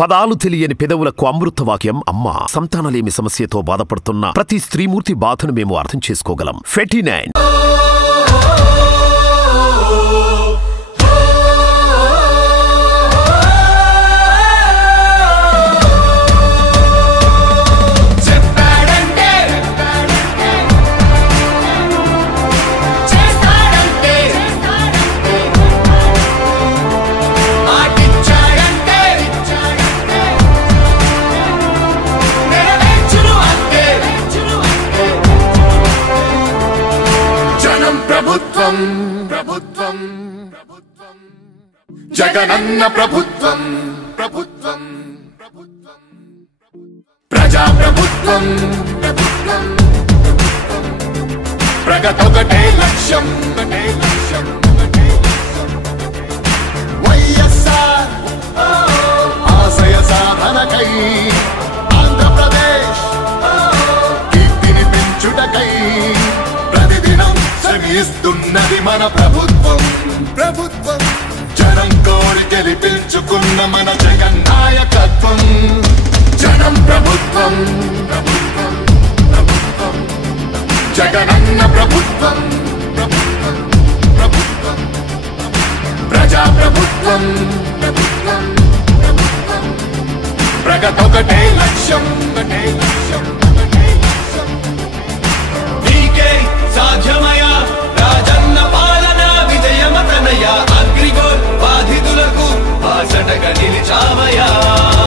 పదాలు తెలియని పెదవులకు అమృతవాక్యం అమ్మ. సంతానలేమి సమస్యతో బాధపడుతున్న ప్రతి స్త్రీమూర్తి బాధను మేము అర్థం చేసుకోగలం. ఫెటినైన్ జగనన్న ప్రభుత్వం ప్రభుత్వం ప్రజా ప్రభుత్వం ప్రభుత్వం ప్రగతొకటే లక్ష్యం వైఎస్ఆర్ ఆశయ సాధనకై ఆంధ్రప్రదేశ్ కీర్తిని పెంచుటకై ప్రతిదినం శ్రమిస్తున్నది మన ప్రభుత్వం ప్రభుత్వం జనం కోరి గెలిపించుకున్న మన జగన్ నాయకత్వం. జనం ప్రభుత్వం ప్రభుత్వం ప్రభుత్వం జగనన్న ప్రభుత్వం ప్రభుత్వం ప్రభుత్వం ప్రజా ప్రభుత్వం ప్రభుత్వం ప్రభుత్వం ప్రగతొకటే లక్ష్యం ఒకటే లక్ష్యం.